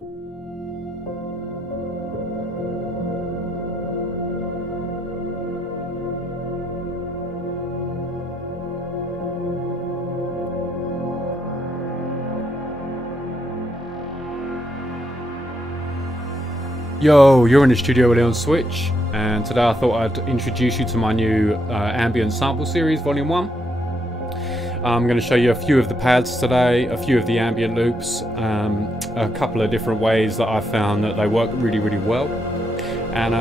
Yo, you're in the studio with Leon Switch, and today I thought I'd introduce you to my new Ambient Sample Series Volume 1. I'm going to show you a few of the pads today, a few of the ambient loops, a couple of different ways that I found that they work really, really well. And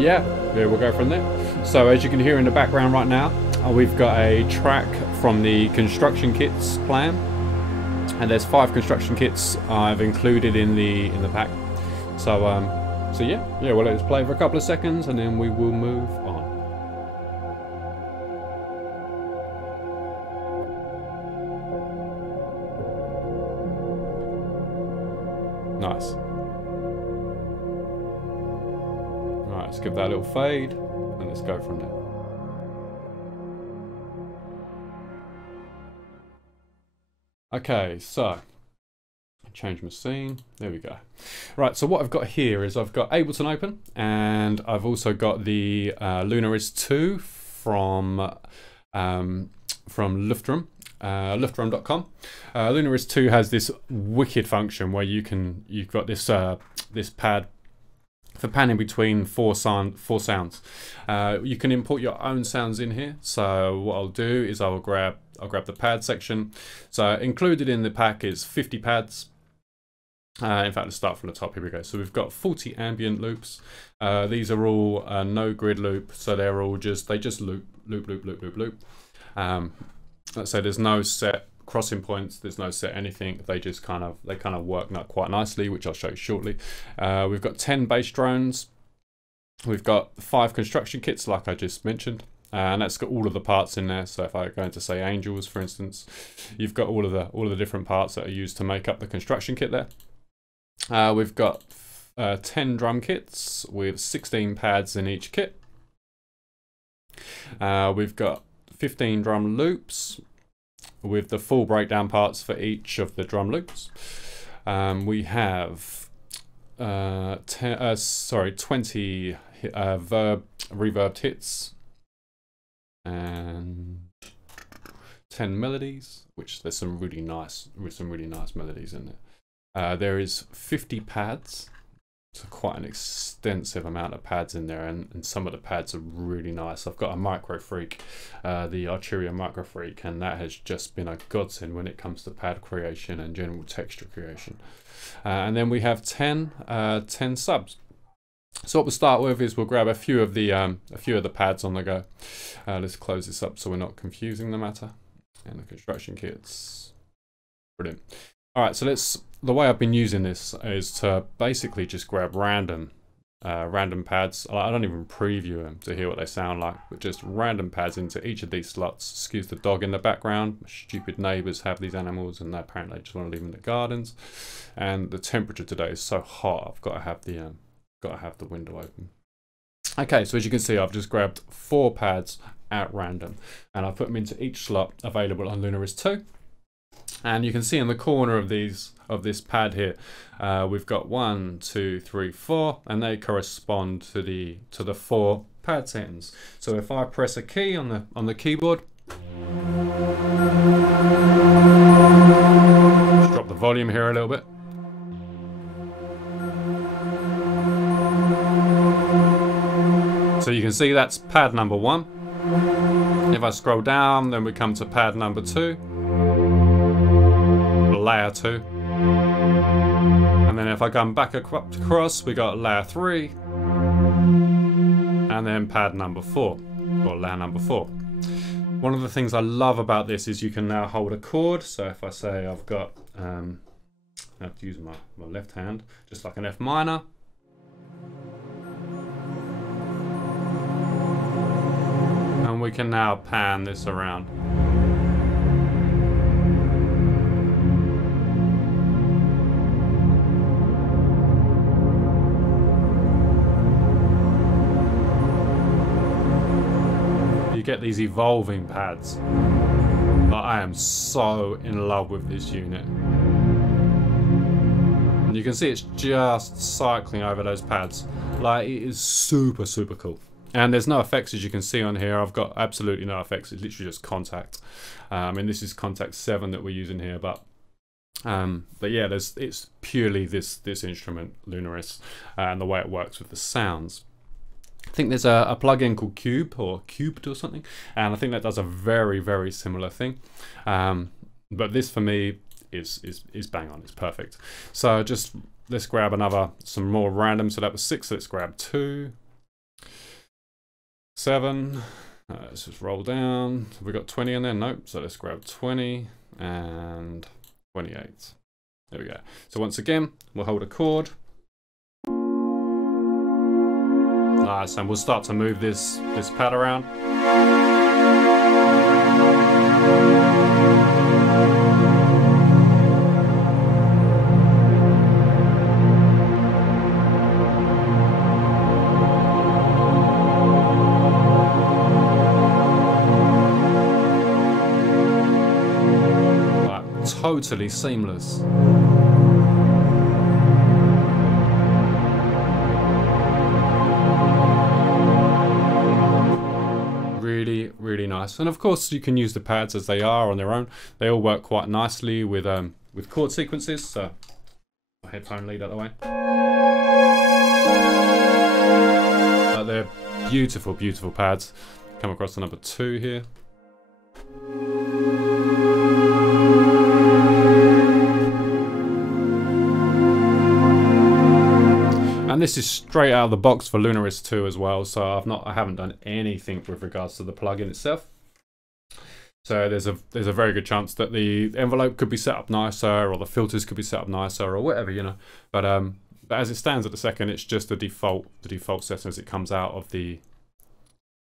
yeah, we'll go from there. So as you can hear in the background right now, we've got a track from the construction kits plan, and there's 5 construction kits I've included in the pack. So yeah, we'll let this play for a couple of seconds and then we will move on. Nice. Alright, let's give that a little fade and let's go from there. Okay, so change my scene. There we go. Right, so what I've got here is I've got Ableton open, and I've also got the Lunaris 2 from Luftrum, Luftrum.com. Lunaris 2 has this wicked function where you've got this this pad for panning between four sounds. You can import your own sounds in here. So what I'll do is I'll grab the pad section. So included in the pack is 50 pads. In fact, let's start from the top. Here we go. So we've got 40 ambient loops. These are all no grid loop, so they're all they just loop. Let's say there's no set crossing points. There's no set anything. They just kind of work quite nicely, which I'll show you shortly. We've got 10 bass drones. We've got 5 construction kits, like I just mentioned. And that's got all of the parts in there. So if I go into, say, Angels, for instance, you've got all of the different parts that are used to make up the construction kit there. We've got 10 drum kits with 16 pads in each kit. We've got 15 drum loops with the full breakdown parts for each of the drum loops. We have 20 reverbed hits and 10 melodies, which there's some really nice melodies in there. There is 50 pads, so quite an extensive amount of pads in there, and some of the pads are really nice. I've got a Micro Freak, the Arturia Micro Freak, and that has just been a godsend when it comes to pad creation and general texture creation. And then we have 10 subs. So what we'll start with is we'll grab a few of the pads on the go. Let's close this up so we're not confusing the matter. And the construction kits, brilliant. All right, so the way I've been using this is to basically just grab random pads. I don't even preview them to hear what they sound like, but just random pads into each of these slots. Excuse the dog in the background. My stupid neighbors have these animals and apparently just want to leave them in the gardens. And the temperature today is so hot, I've got to have the window open. Okay, so as you can see, I've just grabbed 4 pads at random, and I've put them into each slot available on Lunaris 2. And you can see in the corner of this pad here, we've got 1, 2, 3, 4, and they correspond to the 4 pad settings. So if I press a key on the keyboard, just drop the volume here a little bit. So you can see that's pad number 1. If I scroll down, then we come to pad number 2. Layer 2, and then if I come back across, we got layer 3, and then pad number 4, or layer number 4. One of the things I love about this is you can now hold a chord. So if I say I've got, I have to use my left hand, just like an F minor. And we can now pan this around. Get these evolving pads. But I am so in love with this unit. And you you can see it's just cycling over those pads. Like, it is super, super cool. And there's no effects, as you can see on here. I've got absolutely no effects. It's literally just contact. And this is contact 7 that we're using here, but yeah, it's purely this instrument, Lunaris, and the way it works with the sounds. I think there's a plugin called Cube or Cubed or something, and I think that does a very, very similar thing. But this for me is bang on. It's perfect. So just let's grab some more random. So that was 6. So let's grab 2, 7. Let's just roll down. Have we got 20 in there? Nope. So let's grab 20 and 28. There we go. So once again, we'll hold a chord. Nice, and we'll start to move this pad around. Like, totally seamless. Really nice. And of course you can use the pads as they are on their own. They all work quite nicely with chord sequences. So my headphone lead out the way. But they're beautiful, beautiful pads. Come across the number 2 here. And this is straight out of the box for Lunaris 2 as well, so I haven't done anything with regards to the plugin itself. So there's a very good chance that the envelope could be set up nicer, or the filters could be set up nicer, or whatever, you know. But as it stands at the second, it's just the default setting as it comes out of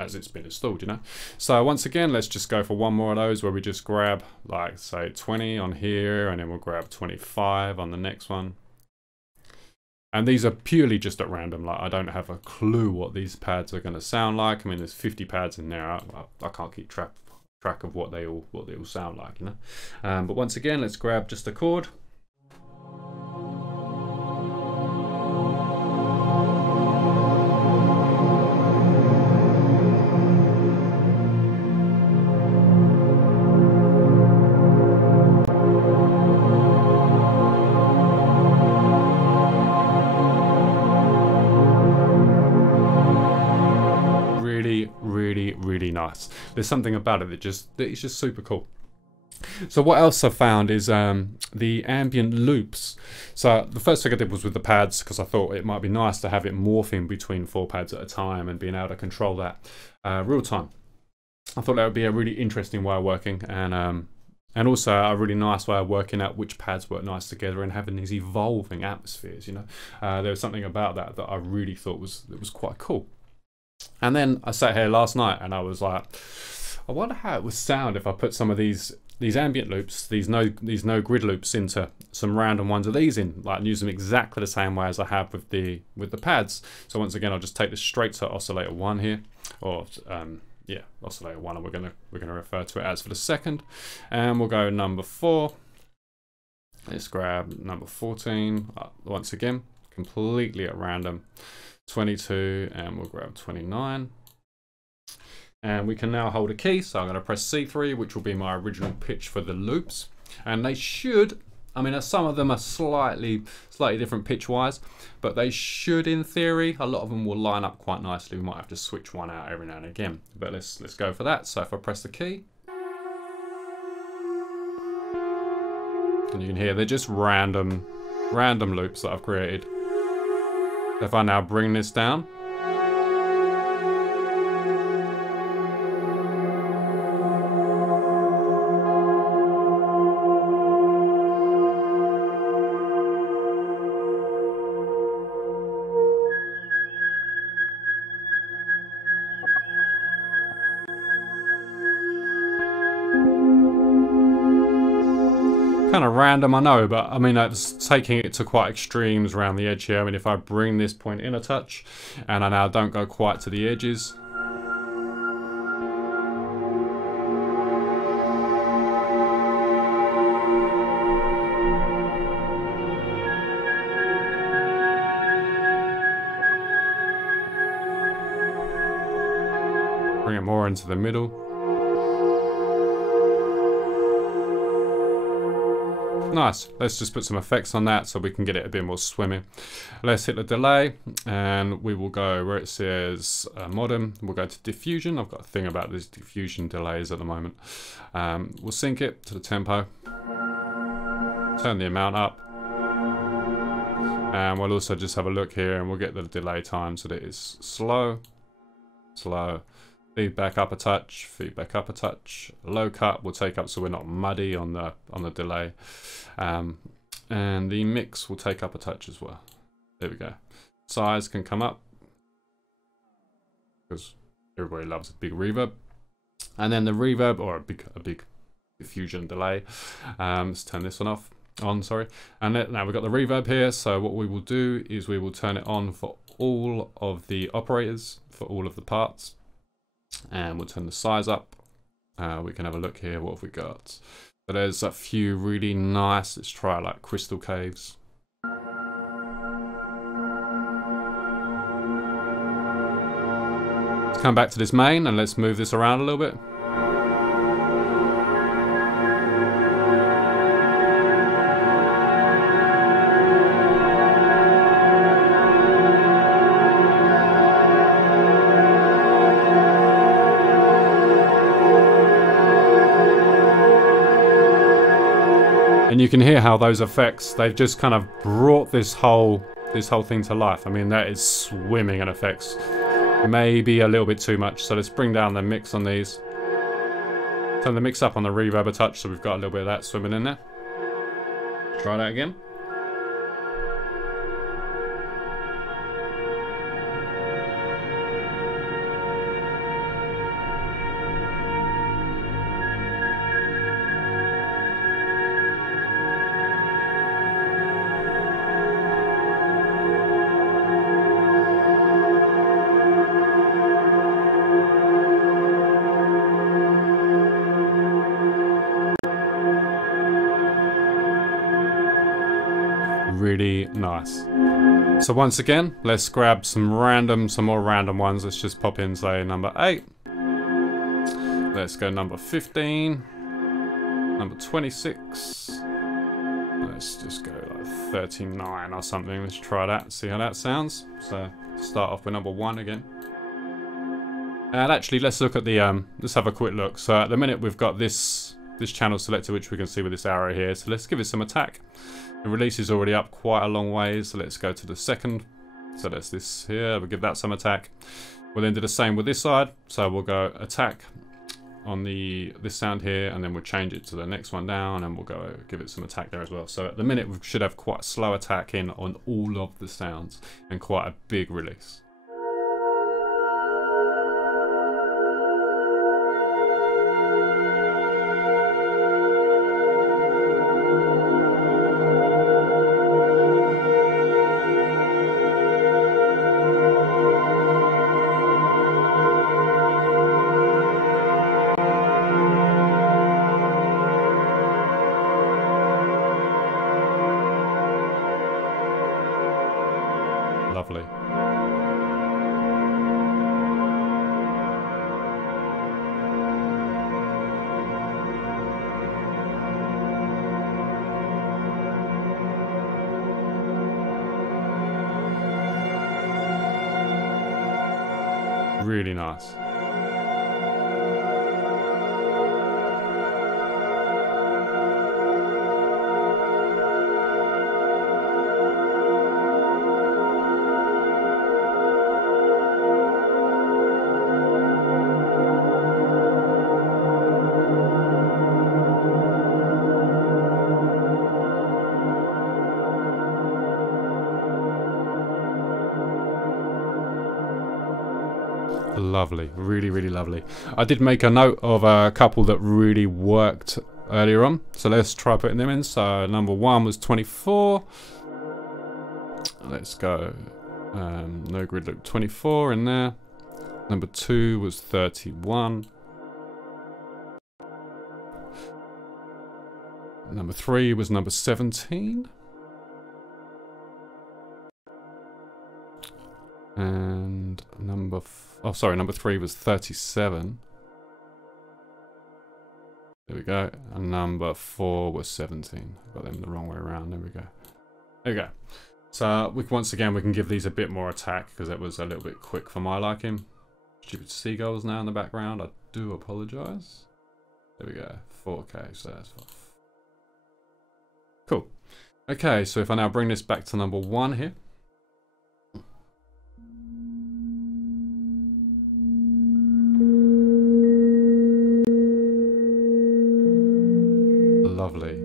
as it's been installed, you know. So once again, let's just go for one more of those where we just grab, like, say 20 on here, and then we'll grab 25 on the next one. And these are purely just at random. Like, I don't have a clue what these pads are going to sound like. I mean, there's 50 pads in there. I can't keep track of what they all sound like, you know. But once again, let's grab just a chord. Really nice. There's something about it that it's just super cool. So what else I found is the ambient loops. So the first thing I did was with the pads, because I thought it might be nice to have it morphing between 4 pads at a time and being able to control that real time. I thought that would be a really interesting way of working, and also a really nice way of working out which pads work nice together and having these evolving atmospheres, you know. There was something about that I really thought was quite cool. And then I sat here last night and I was like, I wonder how it would sound if I put some of these ambient loops, these no grid loops, into some random ones of these in, like, and use them exactly the same way as I have with the pads. So once again, I'll just take this straight to oscillator 1 here, or yeah, oscillator 1, and we're gonna refer to it as for the second, and we'll go number 4. Let's grab number 14 once again, completely at random. 22, and we'll grab 29. And we can now hold a key, so I'm going to press C3, which will be my original pitch for the loops. And they should, I mean, some of them are slightly different pitch-wise, but they should, in theory, a lot of them will line up quite nicely. We might have to switch one out every now and again, but let's go for that. So if I press the key, and you can hear they're just random loops that I've created. If I now bring this down, kind of random, I know, but I mean, that's taking it to quite extremes around the edge here. I mean, if I bring this point in a touch and I now don't go quite to the edges, more into the middle. Nice. Let's just put some effects on that so we can get it a bit more swimmy. Let's hit the delay and we will go where it says modem. We'll go to diffusion. I've got a thing about these diffusion delays at the moment. We'll sync it to the tempo. Turn the amount up. And we'll also just have a look here and we'll get the delay time so that it's slow, slow. Feedback up a touch, feedback up a touch. Low cut will take up so we're not muddy on the delay. And the mix will take up a touch as well. There we go. Size can come up because everybody loves a big reverb. And then the reverb, or a big diffusion delay. Let's turn this one on, sorry. And now we've got the reverb here. So what we will do is we will turn it on for all of the operators, for all of the parts. And we'll turn the size up. We can have a look here. What have we got? So there's a few really nice. Let's try like crystal caves. Let's come back to this main and let's move this around a little bit. And you can hear how those effects, they've just kind of brought this whole thing to life. I mean, that is swimming in effects. Maybe a little bit too much. So let's bring down the mix on these. Turn the mix up on the reverb a touch so we've got a little bit of that swimming in there. Try that again. Really nice. So once again, let's grab some more random ones. Let's just pop in, say, number 8. Let's go number 15. Number 26. Let's just go like 39 or something. Let's try that, see how that sounds. So start off with number 1 again. And actually, let's look at the, let's have a quick look. So at the minute, we've got this channel selected, which we can see with this arrow here. So let's give it some attack. The release is already up quite a long way, so let's go to the second. So that's this here, we'll give that some attack. We'll then do the same with this side. So we'll go attack on this sound here, and then we'll change it to the next one down, and we'll go give it some attack there as well. So at the minute, we should have quite slow attack in on all of the sounds, and quite a big release. Lovely. Really nice. Lovely, really, really lovely. I did make a note of a couple that really worked earlier on, so let's try putting them in. So number 1 was 24. Let's go no grid loop 24 in there. Number 2 was 31. Number 3 was number 17. And number 3 was 37. There we go. And number 4 was 17. Got them the wrong way around. There we go. There we go. So once again we can give these a bit more attack because it was a little bit quick for my liking. Stupid seagulls now in the background. I do apologise. There we go. 4K. So that's cool. Okay, so if I now bring this back to number 1 here. Lovely.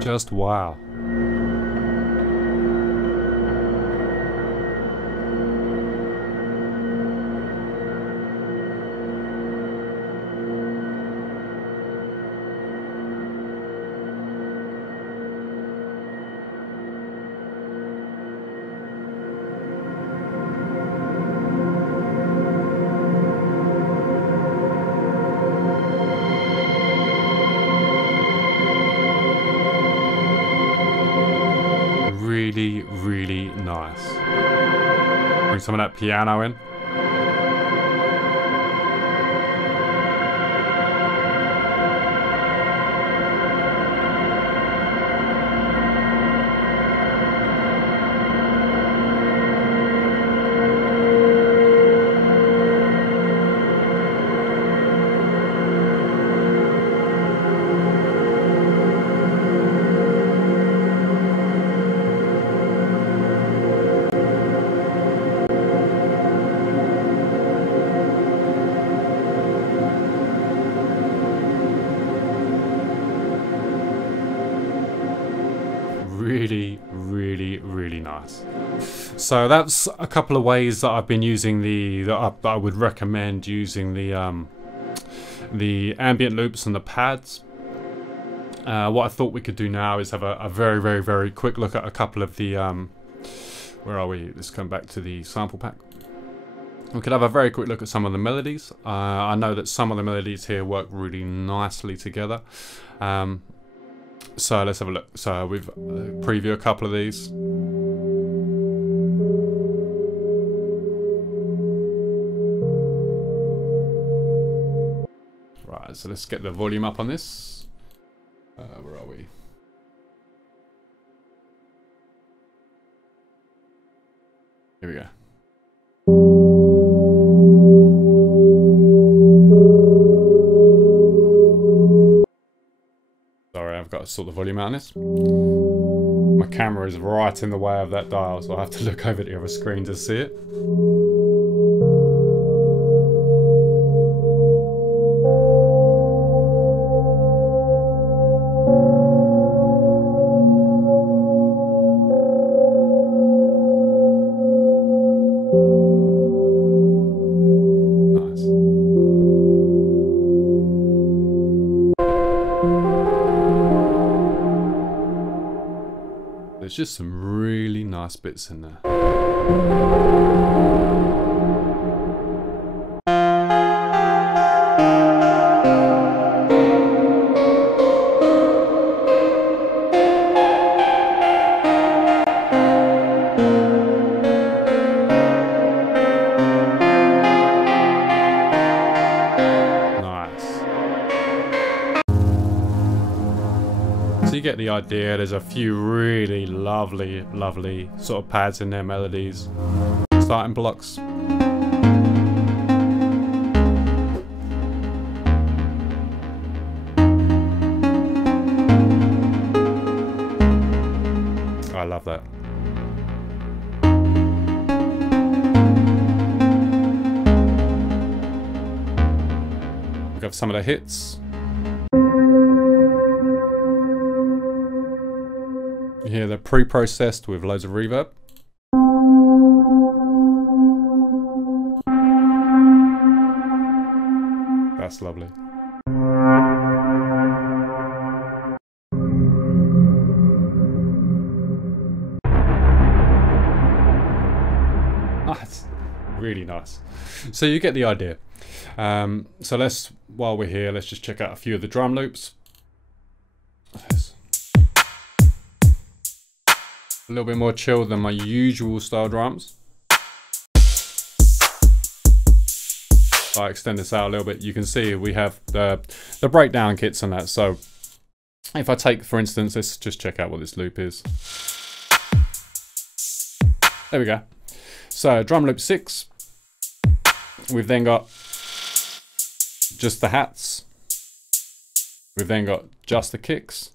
Just wow. Really nice. Bring some of that piano in. Really nice. So that's a couple of ways that I've been using that I would recommend using the ambient loops and the pads. What I thought we could do now is have a very quick look at a couple of the where are we? Let's come back to the sample pack. We could have a very quick look at some of the melodies. I know that some of the melodies here work really nicely together. So let's have a look. So we've preview a couple of these. Right, so let's get the volume up on this. Where are we? Here we go. I've got to sort the volume out on this. My camera is right in the way of that dial, so I have to look over the other screen to see it. There's just some really nice bits in there. You get the idea. There's a few really lovely sort of pads in their melodies. Starting blocks. I love that. We've got some of the hits. You hear they're pre-processed with loads of reverb. That's lovely. Nice. Really nice. So you get the idea. So let's, while we're here, let's just check out a few of the drum loops. A little bit more chill than my usual style drums. I extend this out a little bit. You can see we have the breakdown kits on that. So if I take, for instance, let's just check out what this loop is. There we go. So drum loop 6. We've then got just the hats. We've then got just the kicks.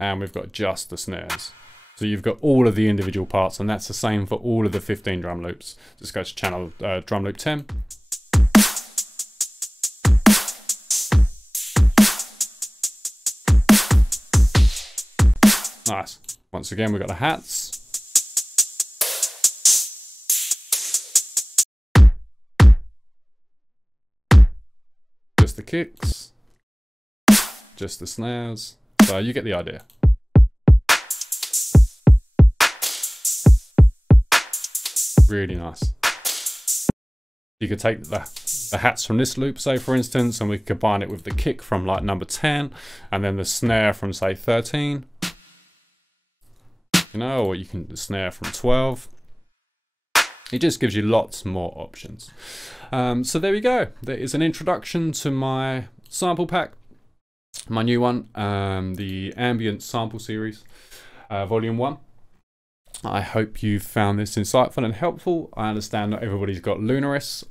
And we've got just the snares. So you've got all of the individual parts, and that's the same for all of the 15 drum loops. Just go to channel drum loop 10. Nice. Once again, we've got the hats. Just the kicks. Just the snares. So you get the idea. Really nice. You could take the hats from this loop, say for instance, and we could combine it with the kick from like number 10, and then the snare from say 13. You know, or you can the snare from 12. It just gives you lots more options. So there we go. There is an introduction to my sample pack, my new one, the Ambient Sample Series Volume 1. I hope you found this insightful and helpful. I understand not everybody's got Lunaris,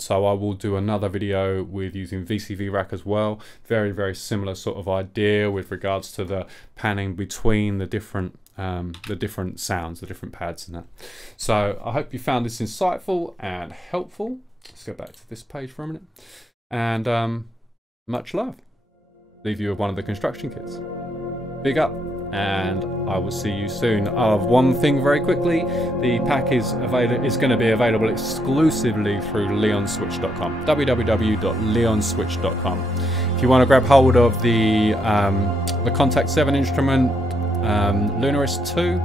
so I will do another video with using VCV Rack as well. Very, very similar sort of idea with regards to the panning between the different sounds, the different pads and that. So I hope you found this insightful and helpful. Let's go back to this page for a minute. And much love. Leave you with one of the construction kits. Big up. And I will see you soon. One thing very quickly, the pack is going to be available exclusively through leonswitch.com, www.leonswitch.com. If you want to grab hold of the Contact 7 instrument, Lunaris 2,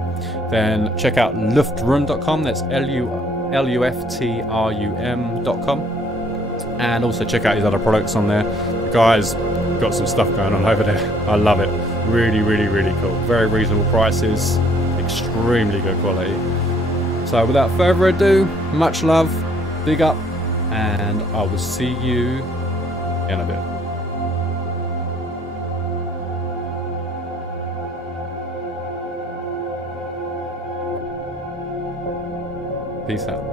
then check out luftrum.com. That's luftrum.com, and also check out his other products on there. The guy's got some stuff going on over there. I love it. Really, really, really cool. Very reasonable prices, extremely good quality. So without further ado, much love, big up, and I will see you in a bit. Peace out.